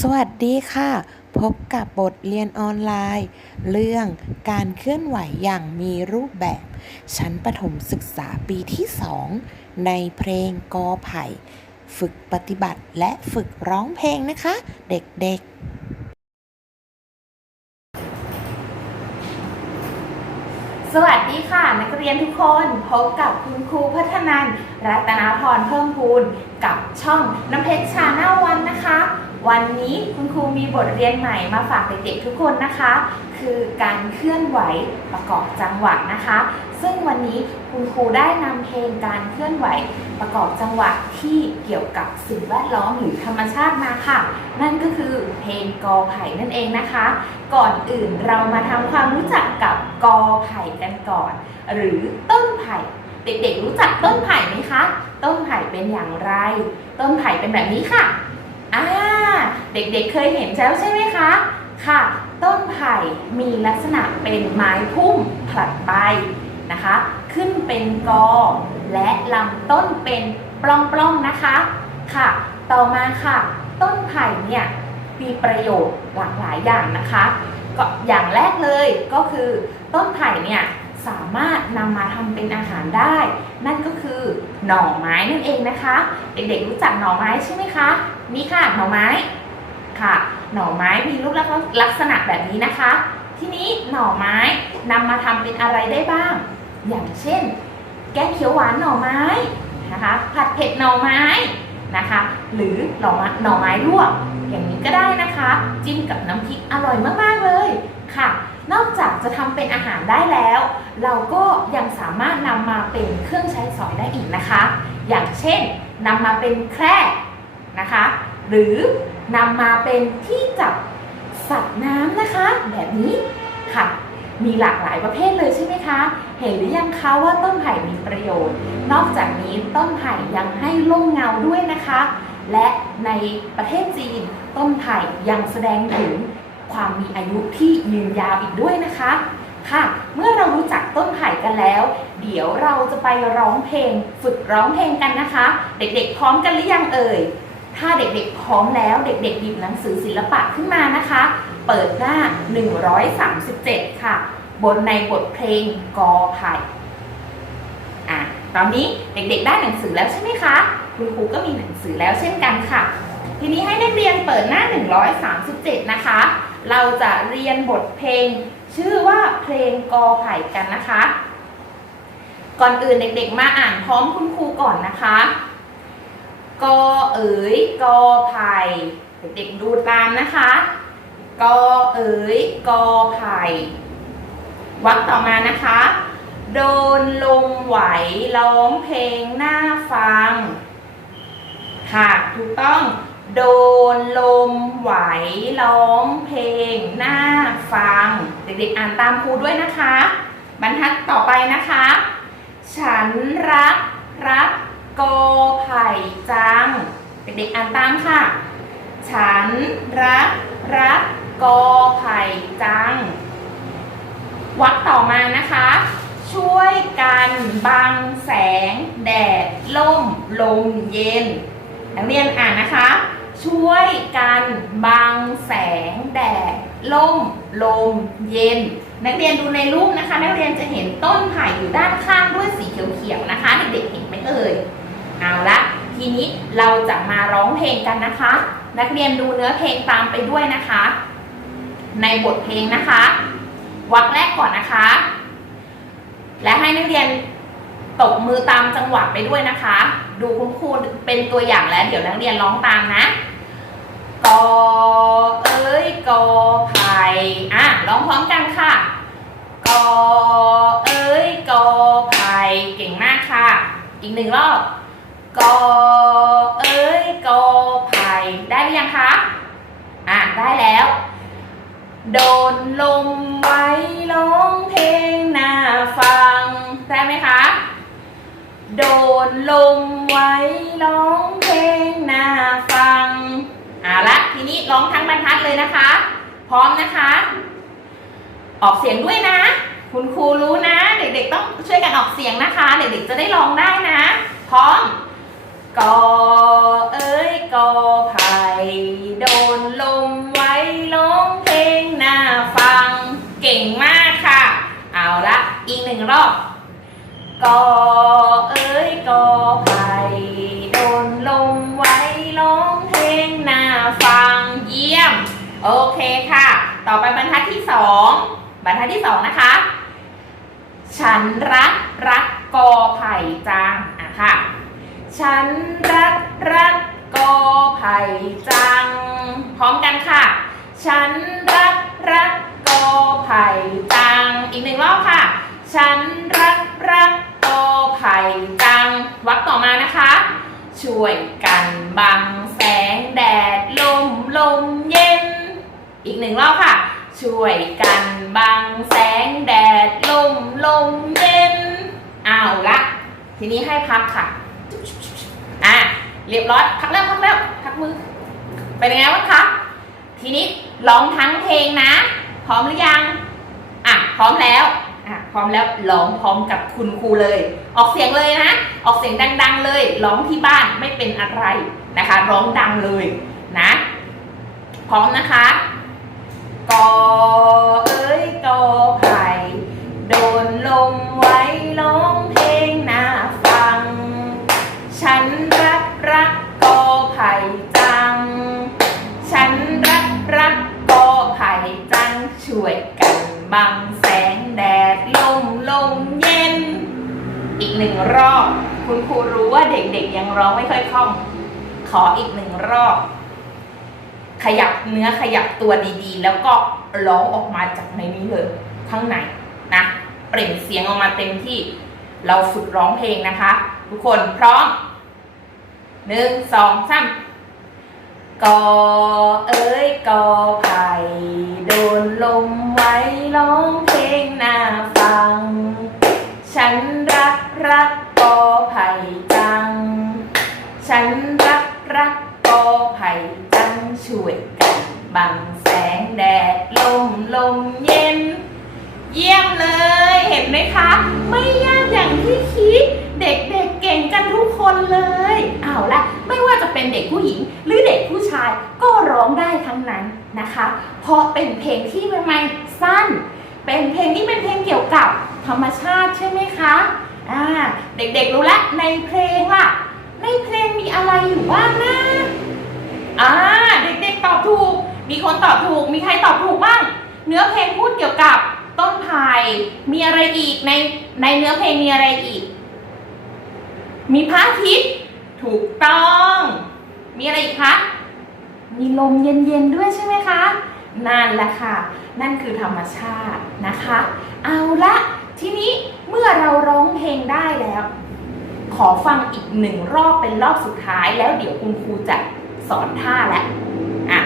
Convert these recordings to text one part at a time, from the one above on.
สวัสดีค่ะ พบกับบทเรียนออนไลน์ เรื่องการเคลื่อนไหวอย่างมีรูปแบบ ชั้นประถมศึกษาปีที่ 2 ในเพลงกอไผ่ ฝึกปฏิบัติและฝึกร้องเพลงนะคะ เด็กๆสวัสดีค่ะ นักเรียนทุกคนพบกับคุณครูพัฒนันรัตนาพรเพิ่มพูนกับช่องน้ำเพชรชาแนลวันนะคะ วันนี้คุณครูมีบทเรียนใหม่มาฝากเด็กๆทุกคนนะคะ คือการเคลื่อนไหวประกอบจังหวะนะคะ ซึ่งวันนี้คุณครูได้นำเพลงการเคลื่อนไหวประกอบจังหวะที่เกี่ยวกับสิ่งแวดล้อมหรือธรรมชาติมาค่ะ นั่นก็คือเพลงกอไผ่นั่นเองนะคะ ก่อนอื่นเรามาทำความรู้จักกับกอไผ่กันก่อน หรือต้นไผ่เด็กๆรู้จักต้นไผ่ไหมคะ ต้นไผ่เป็นอย่างไร ต้นไผ่เป็นแบบนี้ค่ะ อ่าเด็กๆเคยเห็นแล้วใช่ไหมคะ ค่ะ ต้นไผ่มีลักษณะเป็นไม้พุ่มผลัดใบนะคะ ขึ้นเป็นกอ และลำต้นเป็นปล้องๆนะคะ ค่ะ ต่อมาค่ะ ต้นไผ่เนี่ยมีประโยชน์หลากหลายอย่างนะคะ ก็อย่างแรกเลยก็คือต้นไผ่เนี่ย สามารถนำมาทำเป็นอาหารได้ นั่นก็คือหน่อไม้นั่นเองนะคะ เด็กๆรู้จักหน่อไม้ใช่ไหมคะนี่ค่ะหน่อไม้ค่ะ หน่อไม้มีรูปลักษณะแบบนี้นะคะ ทีนี้หน่อไม้นำมาทำเป็นอะไรได้บ้าง อย่างเช่น แกงเขียวหวานหน่อไม้นะคะ ผัดเผ็ดหน่อไม้นะคะ หรือหน่อไม้หน่อไม้ลวกอย่างนี้ก็ได้นะคะ จิ้มกับน้ำพริกอร่อยมากๆเลยค่ะ นอกจากจะทำเป็นอาหารได้แล้ว เราก็ยังสามารถนำมาเป็นเครื่องใช้สอยได้อีกนะคะ อย่างเช่นนำมาเป็นแคร่นะคะ หรือนำมาเป็นที่จับสัตว์น้ำนะคะ แบบนี้ค่ะ มีหลากหลายประเภทเลยใช่ไหมคะ เห็นหรือยังคะว่าต้นไผ่มีประโยชน์ นอกจากนี้ต้นไผ่ยังให้ร่มเงาด้วยนะคะ และในประเทศจีนต้นไผ่ยังแสดงถึง ความมีอายุที่ยืนยาวอีกด้วยนะคะค่ะ เมื่อเรารู้จักต้นไผ่กันแล้ว เดี๋ยวเราจะไปร้องเพลง ฝึกร้องเพลงกันนะคะ เด็กๆ พร้อมกันหรือยังเอ่ย ถ้าเด็กๆ พร้อมแล้วเด็กๆ หยิบหนังสือศิลปะขึ้นมานะคะ เปิดหน้า 137 ค่ะ บนในบทเพลงกอไผ่อะตอนนี้เด็กๆ ได้หนังสือแล้วใช่ไหมคะคุณครูก็มีหนังสือแล้วเช่นกันค่ะ ทีนี้ให้นักเรียนเปิดหน้า 137 นะคะ เราจะเรียนบทเพลง ชื่อว่าเพลงกอไผ่กันนะคะ ก่อนอื่นเด็กๆ มาอ่านพร้อมคุณครูก่อนนะคะ กอเอ๋ยกอไผ่เด็กๆดูตามนะคะ กอเอ๋ยกอไผ่วักต่อมานะคะ โดนลมไหวร้องเพลงหน้าฟัง ค่ะ ถูกต้อง โดนลมไหวร้องเพลงหน้าฟัง เด็กๆอ่านตามครูด้วยนะคะ บรรทัดต่อไปนะคะ ฉันรักรักโกไผ่จัง เด็กๆอ่านตามค่ะ ฉันรักรักกอไผ่จังวักต่อมานะคะ ช่วยกันบังแสง แดดล่มลมเย็น นักเรียนอ่านนะคะ ช่วยกันบังแสงแดดล่มลมเย็น นักเรียนดูในรูปนะคะ นักเรียนจะเห็นต้นไผ่อยู่ด้านข้างด้วยสีเขียวๆนะคะ เด็กๆเห็นไหมเอ่ยเอาละทีนี้เราจะมาร้องเพลงกันนะคะ นักเรียนดูเนื้อเพลงตามไปด้วยนะคะ ในบทเพลงนะคะวรรคแรกก่อนนะคะ และให้นักเรียน ตบมือตามจังหวะไปด้วยนะคะ ดูคุณครูเป็นตัวอย่างแล้ว เดี๋ยวนักเรียนร้องตามนะกอเอ้ยกอไผ่อะร้องพร้อมกันค่ะกอเอ้ยกอไผ่เก่งมากค่ะ อีกหนึ่งรอบกอเอ้ยกอไผ่ได้หรือยังคะอะได้แล้ว โดนลมไว้ร้องเพลงหน้าฟัง ได้ไหมคะ โดนลมไว้ร้องเพลงหน้าฟังเอาละทีนี้ร้องทั้งบรรทัดเลยนะคะ พร้อมนะคะ ออกเสียงด้วยนะ คุณครูรู้นะ เด็กๆต้องช่วยกันออกเสียงนะคะ เด็กๆจะได้ร้องได้นะ พร้อมกอเอ้ยกอไผ่โดนลมไว้ร้องเพลงหน้าฟัง เก่งมากค่ะ เอาละอีกหนึ่งรอบกอ กอไผ่โดนลมไว้ร้องเพลงน่าฟังเยี่ยม โอเคค่ะ ต่อไปบรรทัดที่สองบรรทัดที่สองนะคะ ฉันรักรักกอไผ่จังอะค่ะ ฉันรักรักกอไผ่จัง พร้อมกันค่ะ ฉันรักรักกอไผ่จัง อีกหนึ่งรอบค่ะ ฉันรัก อมานะคะ ช่วยกันบังแสงแดดลมลมเย็น อีกหนึ่งรอบค่ะ ช่วยกันบังแสงแดดลมลมเย็นเอาละทีนี้ให้พักค่ะอะเรียบร้อยพักแล้วพักแล้วพักมือเป็นยังไงบ้างคะทีนี้ร้องทั้งเพลงนะ พร้อมหรือยังอะพร้อมแล้ว ร้อมแล้วร้องพร้อมกับคุณครูเลย ออกเสียงเลยนะ ออกเสียงดัง ๆ เลยร้องที่บ้านไม่เป็นอะไรนะคะ ร้องดังเลยนะ พร้อมนะคะกอเอ้ยกอไผ่โดนลมว ร้องไม่ค่อยคล่อง ขออีกหนึ่งรอบ ขยับเนื้อขยับตัวดีๆ แล้วก็ร้องออกมาจากในนี้เลยข้างในนะ เปล่งเสียงออกมาเต็มที่ เราฝึกร้องเพลงนะคะ ทุกคนพร้อมหนึ่งสองสามกอเอ้ยกอไผ่โดนลมไว้ร้องเพลงน่าฟัง ฉันรักรักกอไผ่จัง ฉันรักรักกอไผ่จังช่วยกันบังแสงแดดลมลมเย็น เยี่ยมเลยเห็นไหมคะ ไม่ยากอย่างที่คิด เด็กๆเเก่งกันทุกคนเลยเอาละไม่ว่าจะเป็นเด็กผู้หญิง หรือเด็กผู้ชายก็ร้องได้ทั้งนั้นนะคะ เพราะเป็นเพลงที่ไม่ไม่สั้น เป็นเพลงที่เป็นเพลงเกี่ยวกับธรรมชาติใช่ไหมคะอ่าเด็กๆรู้แล้วในเพลงล่ะ ในเพลงมีอะไรอยู่บ้างนะอ่าเด็กๆตอบถูก มีคนตอบถูก มีใครตอบถูกบ้าง เนื้อเพลงพูดเกี่ยวกับต้นไผ่มีอะไรอีกในในเนื้อเพลงมีอะไรอีก มีพระอาทิตย์ถูกต้อง มีอะไรอีกคะมีลมเย็นๆด้วยใช่ไหมคะ นั่นแหละค่ะ นั่นคือธรรมชาตินะคะ เอาละทีนี้เมื่อเราร้องเพลงได้แล้ว ขอฟังอีกหนึ่งรอบเป็นรอบสุดท้ายแล้วเดี๋ยวคุณครูจะสอนท่าแล้วอะ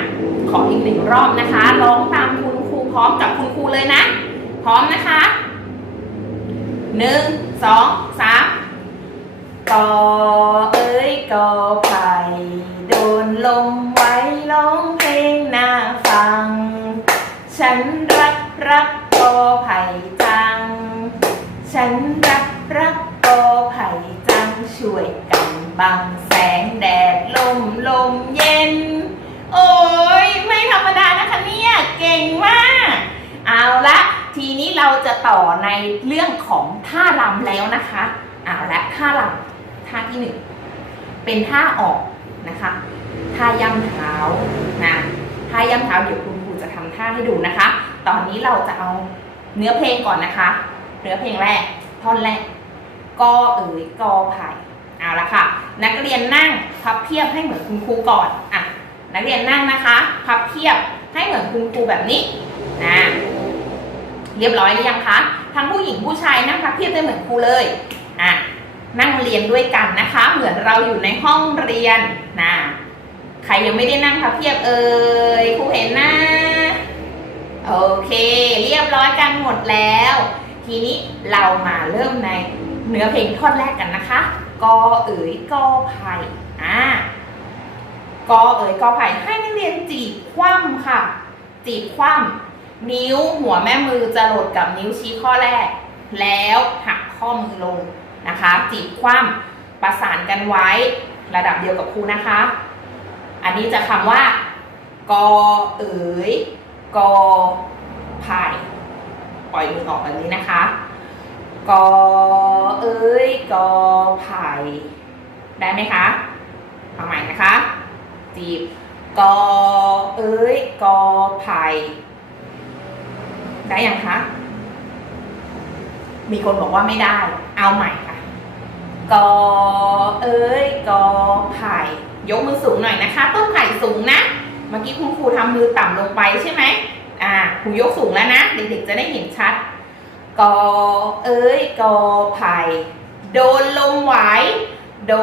ขออีกหนึ่งรอบนะคะร้องตามคุณครูพร้อมกับคุณครูเลยนะ พร้อมนะคะหนึ่งสองสามกอเอ้ยกอไผ่โดนลมไว้ร้องเพลงน่าฟัง ฉันรักรักกอไผ่จัง ฉันรักรักกอไช่วยกันบังแสงแดดลมลมเย็น โอ้ยไม่ธรรมดานะคะเนี่ยเก่งมาก เอาละทีนี้เราจะต่อในเรื่องของท่ารำแล้วนะคะ เอาละท่ารำท่าที่หนึ่งเป็นท่าออกนะคะท่าย่ำเท้านะท่าย่ำเท้าเดี๋ยวคุณครูจะทำท่าให้ดูนะคะ ตอนนี้เราจะเอาเนื้อเพลงก่อนนะคะ เนื้อเพลงแรกท่อนแรกกอเอ๋ยกอไผ่ เอาละค่ะ นักเรียนนั่งพับเพียบให้เหมือนคุณครูก่อนอะนักเรียนนั่งนะคะพับเพียบให้เหมือนคุณครูแบบนี้นะเรียบร้อยหรือยังคะทั้งผู้หญิงผู้ชายนั่งพับเพียบได้เหมือนครูเลยอะนั่งเรียนด้วยกันนะคะ เหมือนเราอยู่ในห้องเรียนนะใครยังไม่ได้นั่งพับเพียบเอ่ยครูเห็นนะโอเค เรียบร้อยกันหมดแล้ว ทีนี้เรามาเริ่มในเนื้อเพลงท่อนแรกกันนะคะ กอเอ๋ยกอไผ่อ่ากอเอ๋ยกอไผ่ให้นักเรียนจีบคว่ำค่ะ จีบคว่ำนิ้วหัวแม่มือจะหลดกับนิ้วชี้ข้อแรก แล้วหักข้อมือลงนะคะ จีบคว่ำประสานกันไว้ระดับเดียวกับครูนะคะ อันนี้จะคำว่า กอเอ๋ยกอไผ่ปล่อยมือออกแบบนี้นะคะ กอเอ้ยกอไผ่ได้ไหมคะเอาใหม่นะคะจีบกอเอ้ยกอไผ่ได้ยังคะมีคนบอกว่าไม่ได้ เอาใหม่ค่ะ กอเอ้ยกอไผ่ยกมือสูงหน่อยนะคะ ต้นไผ่สูงนะ เมื่อกี้คุณครูทำมือต่ำลงไปใช่ไหมอ่าครูยกสูงแล้วนะ เด็กๆจะได้เห็นชัด กอเอ้ยกอไผ่โดนลมไหว โด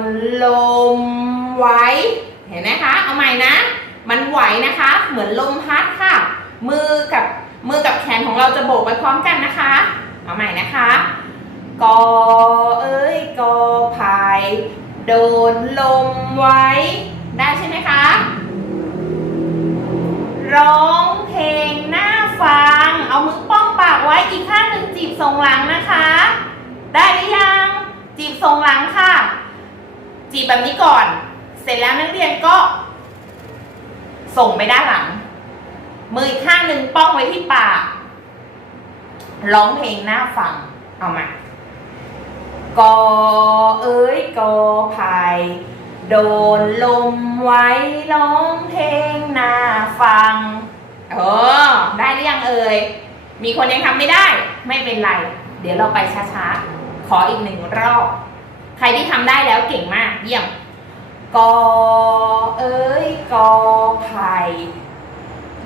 นลมไหว เห็นไหมคะ เอาใหม่นะ มันไหวนะคะ เหมือนลมพัดค่ะ มือกับมือกับแขนของเราจะโบกไปพร้อมกันนะคะ เอาใหม่นะคะ กอเอ้ยกอไผ่โดนลมไว้ ได้ใช่ไหมคะ ร้องเพลงหน้าฟัง เอามือป้องปากไว้อีกข้างหนึ่งจีบส่งหลังนะคะ ได้หรือยังจีบส่งหลังค่ะ จีบแบบนี้ก่อน เสร็จแล้วนักเรียนก็ ส่งไปด้านหลัง มืออีกข้างหนึ่งป้องไว้ที่ปากร้องเพลงหน้าฟังเอามากอเอ้ยกอไผ่ โดนลมไว้ร้องเพลงหน้าฟังเออได้หรือยังเอ่ย มีคนยังทำไม่ได้ ไม่เป็นไร เดี๋ยวเราไปช้าๆ ขออีกหนึ่งรอบ ใครที่ทำได้แล้วเก่งมาก เยี่ยม กอเอ้ย กอไผ่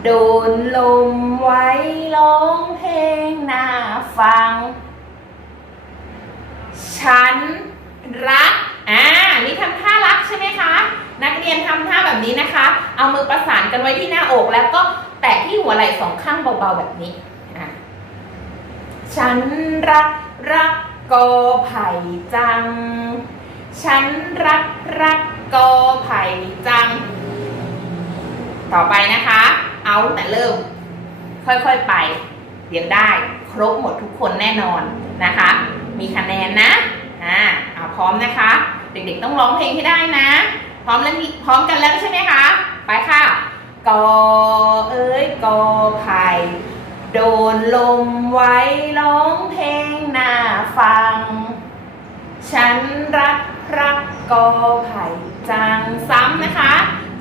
โดนลมไว้ร้องเพลงหน้าฟัง ฉันรัก อ่า นี่ทำท่า คะ นักเรียนทำท่าแบบนี้นะคะ เอามือประสานกันไว้ที่หน้าอก แล้วก็แตะที่หัวไหล่สองข้างเบาๆแบบนี้ ฉันรักรักกอไผ่จัง ฉันรักรักกอไผ่จัง ต่อไปนะคะ เอาแต่เริ่ม ค่อยๆไป เดี๋ยวได้ครบหมดทุกคนแน่นอนนะคะ มีคะแนนนะ อ่าเอาพร้อมนะคะ เด็กๆต้องร้องเพลงให้ได้นะ พร้อมแล้วพร้อมกันแล้วใช่ไหมคะ ไปค่ะกอเอ้ยกอไผ่โดนลมไว้ร้องเพลงหน้าฟัง ฉันรักรักกอไผ่จังซ้ำนะคะ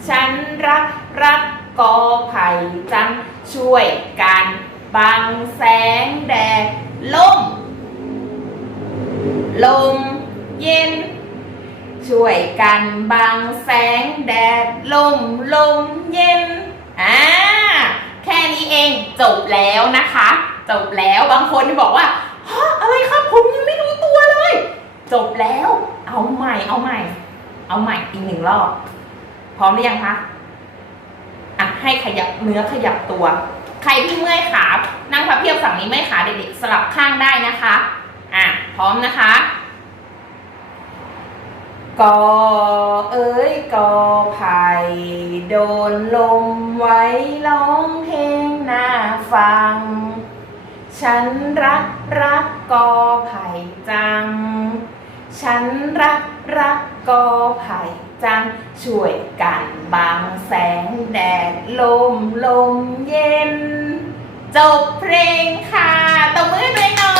ฉันรักรักกอไผ่จังช่วยกันบังแสงแดดลม ลมเย็น ช่วยกันบังแสงแดดลมลมเย็นอ่าแค่นี้เองจบแล้วนะคะ จบแล้วบางคนที่บอกว่าฮะอะไรครับผมยังไม่รู้ตัวเลย จบแล้ว เอาใหม่เอาใหม่ เอาใหม่อีกหนึ่งรอบพร้อมหรือยังคะอะให้ขยับเนื้อขยับตัว ใครที่เมื่อยขานั่งพับเพียบฝั่งนี้เมื่อยขาเด็กๆสลับข้างได้นะคะอะพร้อมนะคะ กอเอ้ยกอไผ่โดนลมไว้ร้องเพลงหน้าฟัง ฉันรักรักกอไผ่จัง ฉันรักรักกอไผ่จัง ช่วยกันบังแสงแดดลมลมเย็น จบเพลงค่ะตบมือให้ตัวเองหน่อ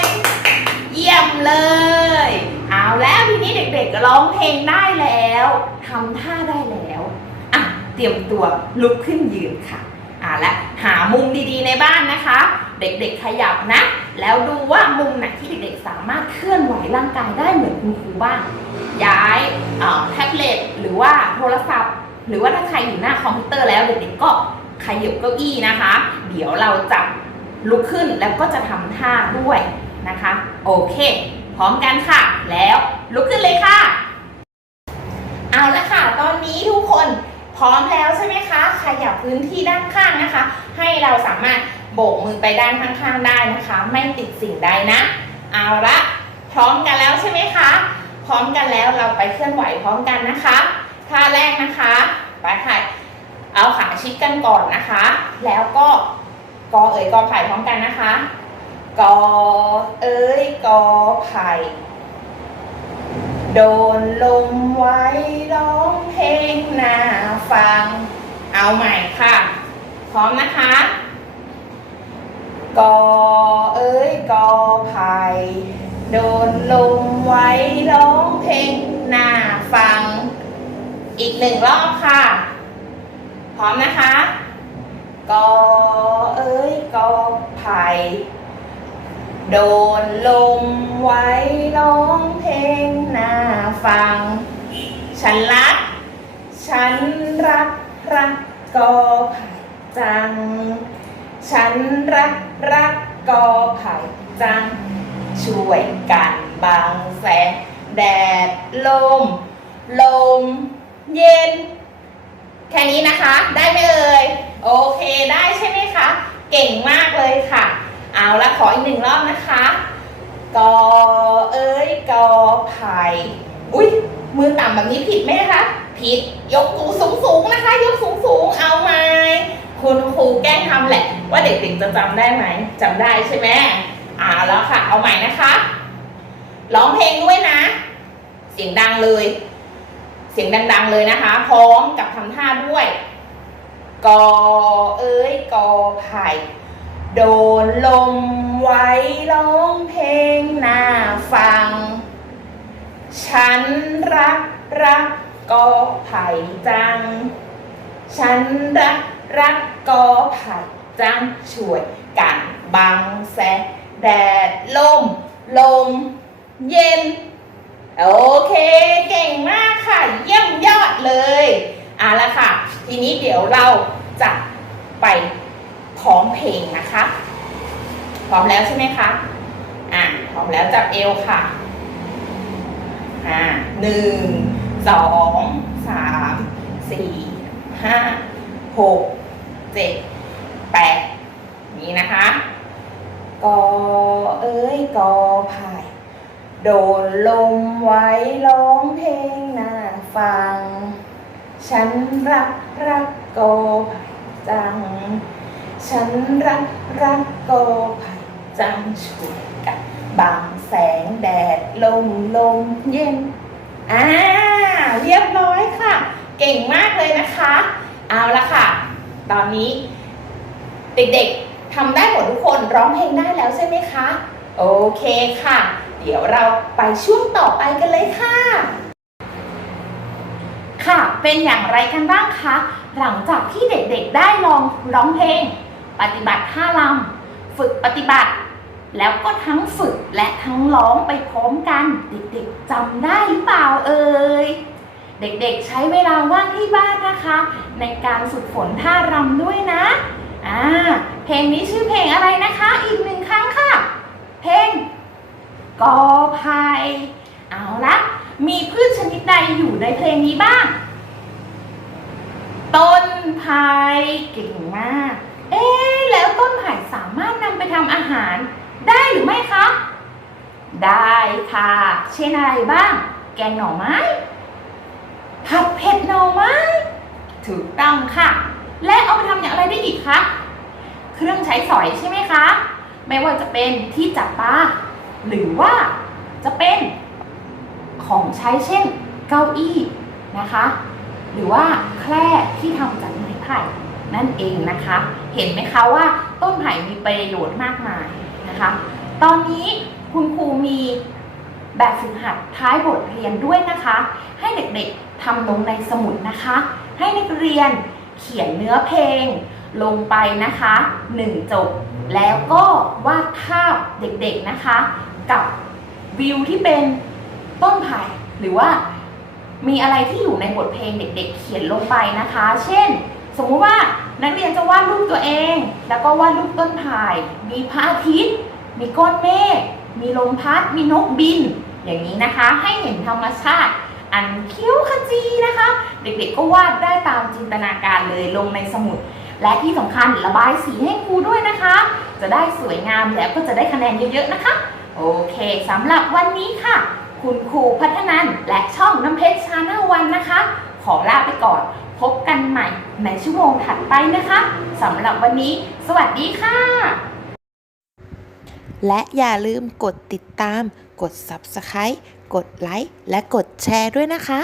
ย เยี่ยมเลย เด็กๆร้องเพลงได้แล้วทำท่าได้แล้วอะเตรียมตัวลุกขึ้นยืนค่ะอะและหามุมดีๆในบ้านนะคะ เด็กๆขยับนะ แล้วดูว่ามุมไหนที่เด็กๆสามารถเคลื่อนไหวร่างกายได้เหมือนคุณครูบ้าง ย้ายอ่อแท็บเล็ตหรือว่าโทรศัพท์ หรือว่าถ้าใครอยู่หน้าคอมพิวเตอร์แล้วเด็กๆก็ขยับเก้าอี้นะคะ เดี๋ยวเราจะลุกขึ้นแล้วก็จะทำท่าด้วยนะคะ โอเค พร้อมกันค่ะ แล้วลุกขึ้นเลยค่ะ เอาละค่ะ ตอนนี้ทุกคนพร้อมแล้วใช่ไหมคะขยับพื้นที่ด้านข้างนะคะ ให้เราสามารถโบกมือไปด้านข้างๆได้นะคะ ไม่ติดสิ่งใดนะ เอาละพร้อมกันแล้วใช่ไหมคะ พร้อมกันแล้วเราไปเคลื่อนไหวพร้อมกันนะคะท่าแรกนะคะไปค่ะเอาขาชิดกันก่อนนะคะ แล้วก็กอเอ๋ยกอไผ่พร้อมกันนะคะ กอเอ้ยกอไผ่โดนลมไว้ร้องเพลงหน้าฟัง เอาใหม่ค่ะ พร้อมนะคะกอเอ้ยกอไผ่โดนลมไว้ร้องเพลงหน้าฟัง อีกหนึ่งรอบค่ะ พร้อมนะคะกอเอ้ยกอไผ่ โดนลมไว้ร้องเพลงหน้าฟัง ฉันรัก ฉันรักรักกอไผ่จัง ฉันรักรักกอไผ่จัง ช่วยกันบางแสงแดดลม ลม เย็น แค่นี้นะคะ ได้ไหมเอ่ย โอเคได้ใช่ไหมคะ เก่งมากเลยค่ะ เอาละขออีกหนึ่งรอบนะคะกอเอ้ยกอไผ่อุ้ยมือต่ำแบบนี้ผิดไหมคะ ผิดยกสูงสูงสูงๆนะคะ ยกสูงสูงๆเอาไหมคุณครูแกล้งทำแหละ ว่าเด็กๆจะจำได้ไหมจำได้ใช่ไหมอ่าแล้วค่ะ เอาใหม่นะคะร้องเพลงด้วยนะ เสียงดังเลย เสียงดัง ๆ เลยนะคะ พร้อมกับทำท่าด้วยกอเอ้ยกอไผ่ โดนลมไว้ร้องเพลงหน้าฟัง ฉันรักรักกอไผ่จัง ฉันรักรักกอไผ่จังช่วยกันบังแสงแดดลม ลม เย็น โอเคเก่งมากค่ะ เยี่ยมยอดเลยเอาละค่ะ ทีนี้เดี๋ยวเราจะไป พร้อมเพลงนะคะ พร้อมแล้วใช่ไหมคะ อะพร้อมแล้วจับเอวค่ะ อ่าหนึ่งสองสามสี่ห้าหกเจ็ดแปดนี้นะคะกอเอ้ยกอไผ่โดนลมไว้ร้องเพลงน่าฟัง ฉันรักรักกอไผ่จัง ฉันรักรักกอไผ่จังช่วยกันบังแสงแดดลมลมเย็นอ่าเรียบร้อยค่ะ เก่งมากเลยนะคะ เอาละค่ะ ตอนนี้ เด็กๆทำได้หมดทุกคนร้องเพลงได้แล้วใช่ไหมคะ โอเคค่ะ เดี๋ยวเราไปช่วงต่อไปกันเลยค่ะ ค่ะเป็นอย่างไรกันบ้างคะหลังจากที่เด็กๆได้ลองร้องเพลง ปฏิบัติท่าลำฝึกปฏิบัติ แล้วก็ทั้งฝึกและทั้งร้องไปพร้อมกัน เด็กๆจำได้หรือเปล่าเอ่ยเด็กๆใช้เวลาว่างที่บ้านนะคะ ในการฝึกฝนท่ารำด้วยนะอ่าเพลงนี้ชื่อเพลงอะไรนะคะ อีกหนึ่งครั้งค่ะ เพลงกอไผ่เอาละมีพืชชนิดใดอยู่ในเพลงนี้บ้าง ต้นไผ่เก่งมาก ต้นไผ่สามารถนำไปทำอาหาร ได้หรือไม่คะ ได้ค่ะ เช่นอะไรบ้าง แกงหน่อไม้ ผัดเผ็ดหน่อไม้ ถูกต้องค่ะ และเอาไปทำอย่างไรได้อีกคะ เครื่องใช้สอยใช่ไหมคะ ไม่ว่าจะเป็นที่จับปลา หรือว่าจะเป็นของใช้เช่น เก้าอี้นะคะ หรือว่าแคร่ที่ทำจากไม้ไผ่ นั่นเองนะคะ เห็นไหมคะว่าต้นไผ่มีประโยชน์มากมายนะคะ ตอนนี้คุณครูมีแบบฝึกหัดท้ายบทเรียนด้วยนะคะ ให้เด็กๆทำลงในสมุดนะคะ ให้นักเรียนเขียนเนื้อเพลงลงไปนะคะหนึ่งจบ แล้วก็วาดภาพเด็กๆนะคะ กับวิวที่เป็นต้นไผ่หรือว่ามีอะไรที่อยู่ในบทเพลงเด็ก ๆ เขียนลงไปนะคะ เช่น สมมุติว่า นักเรียนจะวาดรูปตัวเอง แล้วก็วาดรูปต้นไผ่มีพระอาทิตย์ มีก้อนเมฆ มีลมพัด มีนกบิน อย่างนี้นะคะ ให้เห็นธรรมชาติ อันเขียวขจีนะคะ เด็กๆก็วาดได้ตามจินตนาการเลยลงในสมุด และที่สำคัญระบายสีให้ครูด้วยนะคะ จะได้สวยงามแล้วก็จะได้คะแนนเยอะๆนะคะ โอเคสำหรับวันนี้ค่ะ คุณครูพัฒนันและช่องน้ำเพชรชาแนลวันนะคะ ขอลาไปก่อน บกันใหม่ในชั่วโมงถัดไปนะคะสำหรับวันนี้ สวัสดีค่ะ และอย่าลืมกดติดตาม กด Subscribe กดไลค์และกดแชร์ด้วยนะคะ